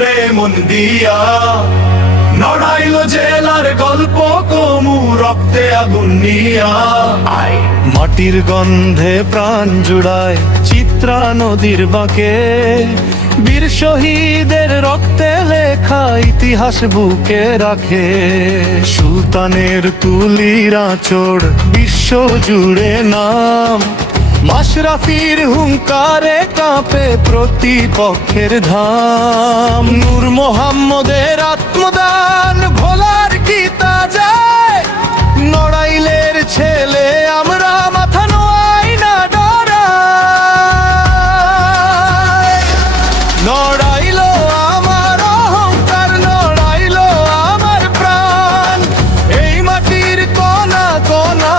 রে মন দিয়া। নড়াইল জেলার গল্প কমু রক্তে আগুন নিয়া। মাটির গন্ধে প্রাণ জুড়ায় চিত্রা নদীর বাঁকে, বীর শহীদের রক্তে লেখা ইতিহাস বুকে রাখে। সুলতানের তুলির আঁচড় বিশ্ব জুড়ে নাম, মাশরাফির হুঙ্কারে কাঁপে প্রতিপক্ষের ধাম। নূর মোহাম্মদের আত্মদান ভোলার কি তা যায়? নড়াইলের ছেলে আমরা মাথা নোয়াই না ডরাই। নড়াইল আমার অহংকার, নড়াইল আমার প্রাণ, এই মাটির কোনা কোনা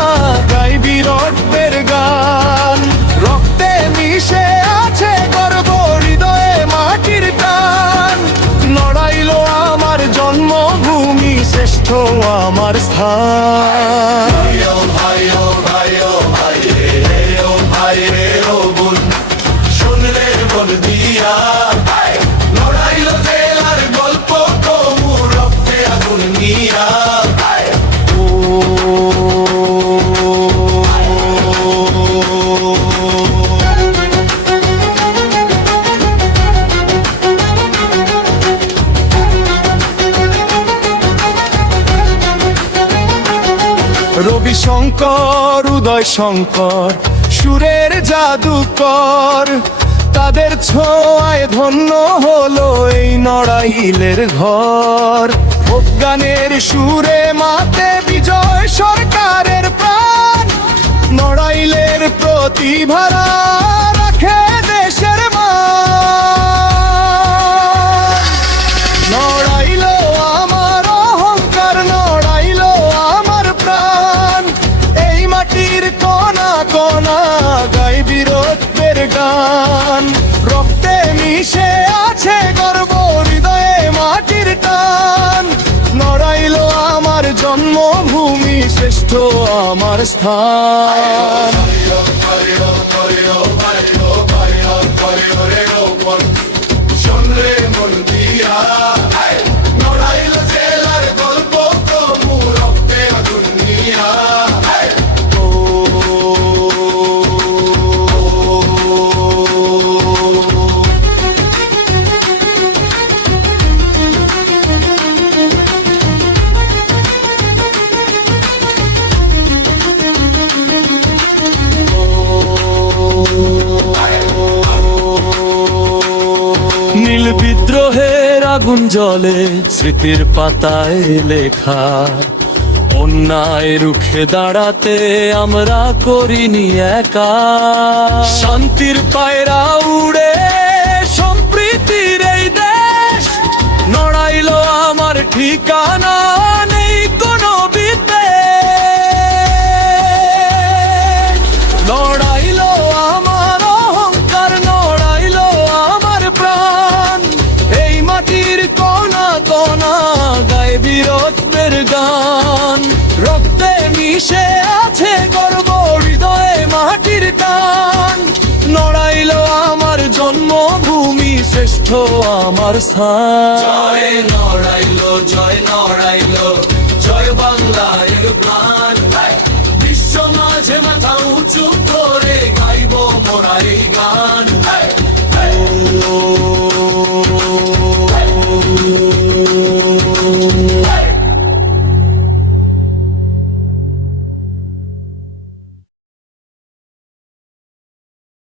গাই বীরত্বের গান। রক্তে মিশে আছে গর্ব, হৃদয়ে মাটির টান। নড়াইল আমার জন্মভূমি, শ্রেষ্ঠ আমার স্থান। নড়াইল জেলার গল্প কমু রক্তে আগুন নিয়া। রবি শঙ্কর, উদয় শঙ্কর, সুরের জাদুকর, তাদের ছোঁয়ায় ধন্য হলো এই নড়াইলের ঘর। ফোক গানের সুরে মাতে বিজয় সরকারের প্রাণ, নড়াইলের প্রতিভারা রাখে দেশের মান। নড়াইল আমার অহংকার, নড়াইল আমার প্রাণ, এই মাটির কোনা কোনা গাই বীরত্বের গান। রক্তে মিশে আছে গর্ব, হৃদয়ে মাটির টান। নড়াইল আমার জন্মভূমি, শ্রেষ্ঠ আমার স্থান। নড়াইল জেলার গল্প কমু রক্তে আগুন নিয়া। নীল বিদ্রোহের আগুন জ্বলে স্মৃতির পাতায় লেখা, অন্যায় রুখে দাঁড়াতে আমরা করিনি একা। শান্তির পায়রা উড়ে সম্প্রীতির এই দেশ, নড়াইল আমার ঠিকানা, নেই কোনো বিদ্বেষ। নড়াইল আমার অহংকার, নড়াইল আমার প্রাণ, এই মাটির কোনা কোনা গায়ে বীরত্বের গান। রক্তে মিশে আছে গর্ব, হৃদয়ে মাটির টান। নড়াইল আমার জন্মভূমি, শ্রেষ্ঠ আমার স্থান। জয় নড়াইল, জয় নড়াইল, জয় বাংলার প্রাণ। বিশ্ব মাঝে মাথা উঁচু করে গাইব মোরা এই গান।